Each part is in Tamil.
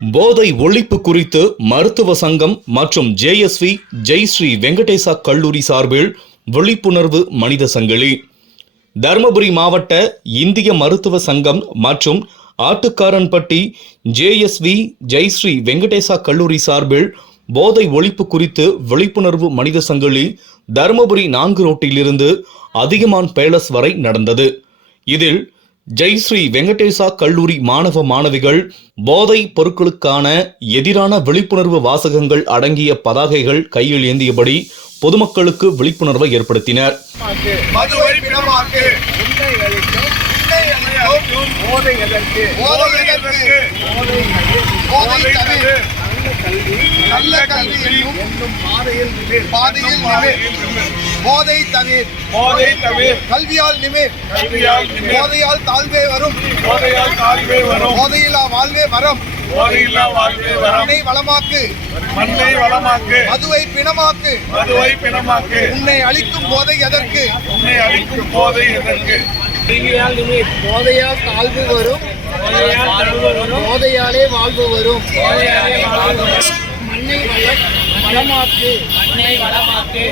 போதை ஒழிப்பு குறித்து மருத்துவ சங்கம் மற்றும் ஜேஎஸ்வி ஜெய் ஸ்ரீ வெங்கடேசா கல்லூரி சார்பில் விழிப்புணர்வு மனித சங்கிலி. தருமபுரி மாவட்ட இந்திய மருத்துவ சங்கம் மற்றும் ஆட்டுக்காரன்பட்டி ஜேஎஸ்வி ஜெய் ஸ்ரீ வெங்கடேசா கல்லூரி சார்பில் போதை ஒழிப்பு குறித்து விழிப்புணர்வு மனித சங்கிலி தருமபுரி நான்கு ரோட்டிலிருந்து அதிகமான் பேலஸ் வரை நடந்தது. இதில் ஜெய்ஸ்ரீ வெங்கடேசா கல்லூரி மாணவ மாணவிகள் போதை பொருட்களுக்கான எதிரான விழிப்புணர்வு வாசகங்கள் அடங்கிய பதாகைகள் கையில் ஏந்தியபடி பொதுமக்களுக்கு விழிப்புணர்வை ஏற்படுத்தினர். நல்ல கல்வி நல்ல கல்வி என்னும் பாதையில் பாதையில் போதை தவிர். போதை தவிர. கல்வியால் நிமிர். கல்வியால் நிமிர். போதையால் தாழ்வே வரும். போதையால் தாழ்வே வரும். போதையில்லா வாழ்வே வரம். போதையில்லா வாழ்வே வரம். மண்ணை வளமாக்கு. மண்ணை வளமாக்கு. மதுவை பிணமாக்கு. மதுவை பிணமாக்கு. உன்னை அளிக்கும் போதை எதற்கு? உன்னை அளிக்கும் போதை எதற்கு? கல்வியால் நிமிர். போதையால் தாழ்வு வரும். போதையால் தாழ்வு வரும். போதையாலே வாழ்வு வரும். போதையாலே வாழ்வு வரும். மண்ணை வள வளமாக்கு மண்ணை வளமாக்கு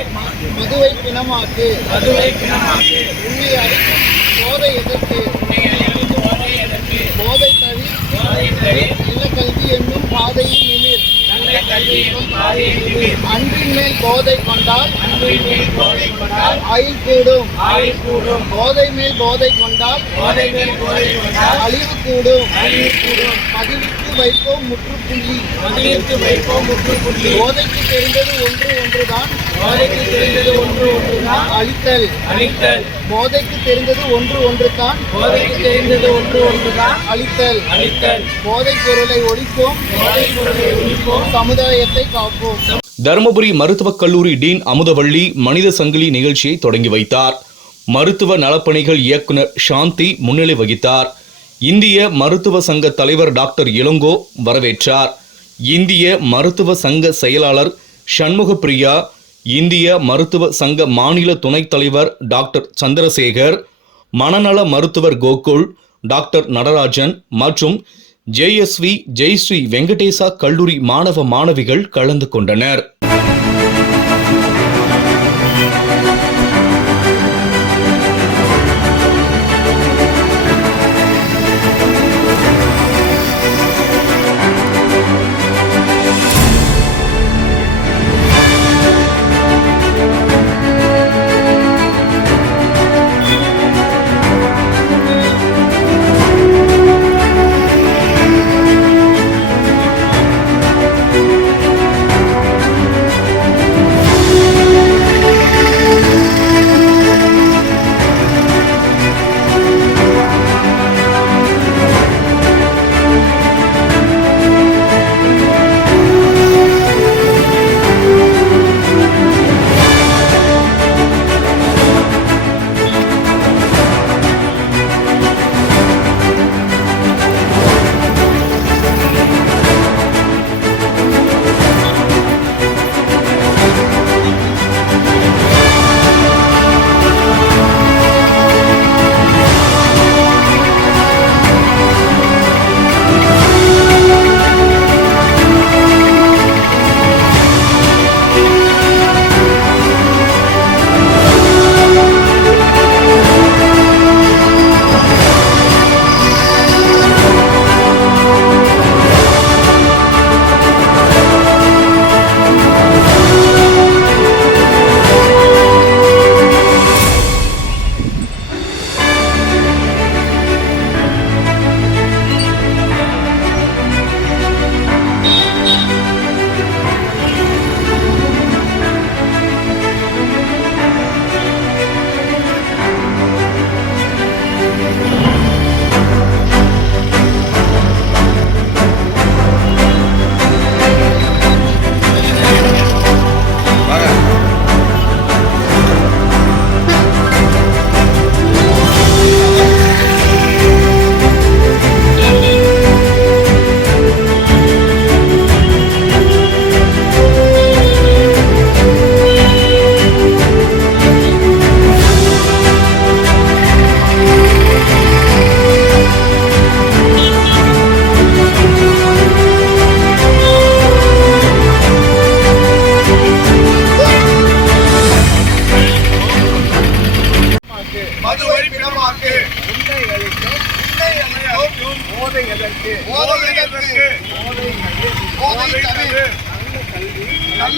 மதுவை பிணமாக்கு மதுவை பிணமாக்கு உன்னை அளிக்கும் போதை எதற்கு? உன்னை அளிக்கும் போதை எதற்கு? போதை தவி போதை தவி நல்ல கல்வி என்னும் பாதையில் நிமிர் நல்ல கல்வி என்னும் பாதையில் நிமிர் அன்பின் மேல் போதை கொண்டால் அன்பின் மேல் போதை கொண்டால் ஆயுள் கூடும். ஆயுள் கூடும். போதை மேல் போதை கொண்டால் போதை மேல் போதை கொண்டால் அழிவு கூடும். அழிவு கூடும். மதுவிற்கு வைப்போம் முற்றுப்புள்ளி. மதுவிற்கு வைப்போம் முற்றுப்புள்ளி. போதைக்கு தெரிந்தது ஒன்று ஒன்றுதான். போதைக்கு தெரிந்தது ஒன்று ஒன்றுதான். அழித்தல். அழித்தல். போதைக்கு தெரிந்தது ஒன்று ஒன்றுதான். போதைக்கு தெரிந்தது ஒன்று ஒன்றுதான். அழித்தல். அழித்தல். போதைப் பொருளை ஒழிப்போம். போதைப் பொருளை ஒழிப்போம். சமுதாயத்தை காப்போம். தருமபுரி மருத்துவக் கல்லூரி டீன் அமுதவள்ளி மனித சங்கிலி நிகழ்ச்சியை தொடங்கி வைத்தார். மருத்துவ நலப்பணிகள் இயக்குனர் சாந்தி முன்னிலை வகித்தார். இந்திய மருத்துவ சங்க தலைவர் டாக்டர் இளங்கோ வரவேற்றார். இந்திய மருத்துவ சங்க செயலாளர் சண்முக பிரியா இந்திய மருத்துவ சங்க மாநில துணைத் தலைவர் டாக்டர் சந்திரசேகர் மனநல மருத்துவர் கோகுல் டாக்டர் நடராஜன் மற்றும் ஜேஎஸ்வி ஜெய்ஸ்ரீ வெங்கடேசா கல்லூரி மாணவ மாணவிகள் கலந்து கொண்டனர்.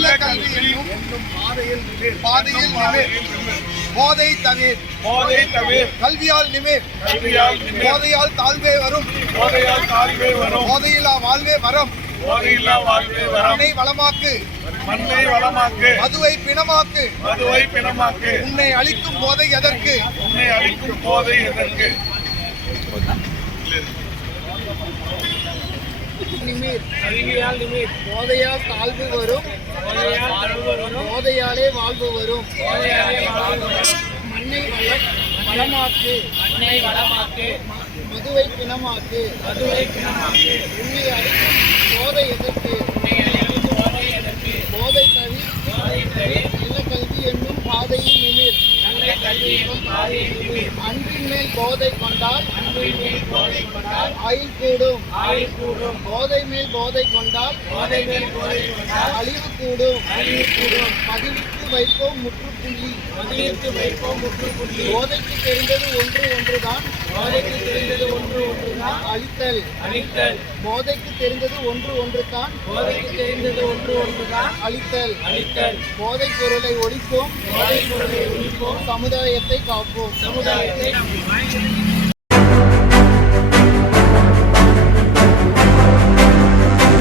கல்வி என்னும் என்னும் பாதையில் நிமிர். பாதையில் நிமிர். போதை தவிர். போதை தவிர. கல்வியால் நிமிர். கல்வியால் போதையால் தாழ்வே வரும். போதையால் தாழ்வே வரும். போதையில்லா வாழ்வே வரம். போதையில்லா வாழ்வே வரம். மண்ணை வளமாக்கு. மண்ணை வளமாக்கு. மதுவை பிணமாக்கு. மதுவை பிணமாக்கு. உன்னை அழிக்கும் போதை எதற்கு? உன்னை அளிக்கும் போதை எதற்கு? நிமிர் கல்வியால் நிமிர் போதையால் தாழ்வு வரும். போதையால் தாழ்வு வரும். போதையாலே வாழ்வு வரும். போதையாலே வாழ்வு வரும். மண்ணை வள வளமாக்கு. மண்ணை வளமாக்கு. மதுவை பிணமாக்கு. மதுவை பிணமாக்கு. உன்னை அழிக்கும் போதை எதற்கு? உன்னை அழிக்கும் போதை எதற்கு? போதை தவி போதை தவி நல்ல கல்வி என்னும் பாதையில் அன்பின் மேல் போதை கொண்டால் அன்பின் மேல் போதை கொண்டால் ஆயுள் கூடும். ஆயுள் கூடும். போதை மேல் போதை கொண்டால் போதை மேல் போதை கொண்டால் அழிவு கூடும். அழிவு கூடும். மகிழ்ச்சி வைப்போம் முற்றுப்புள்ளி மகிழ்ச்சி வைப்போம் முற்றுப்புள்ளி போதைக்கு தெரிந்தது ஒன்று ஒன்றுதான். போதைக்கு தெரிந்தது ஒன்று ஒன்றுதான். அழித்தல். அழித்தல். போதைக்கு தெரிந்தது ஒன்று ஒன்றுதான். போதைக்கு தெரிந்தது ஒன்று ஒன்றுதான். அழித்தல். அழித்தல். போதைப் பொருளை ஒழிப்போம். போதைப் பொருளை ஒழிப்போம். சமுதாயத்தை காப்போம். சமுதாயத்தை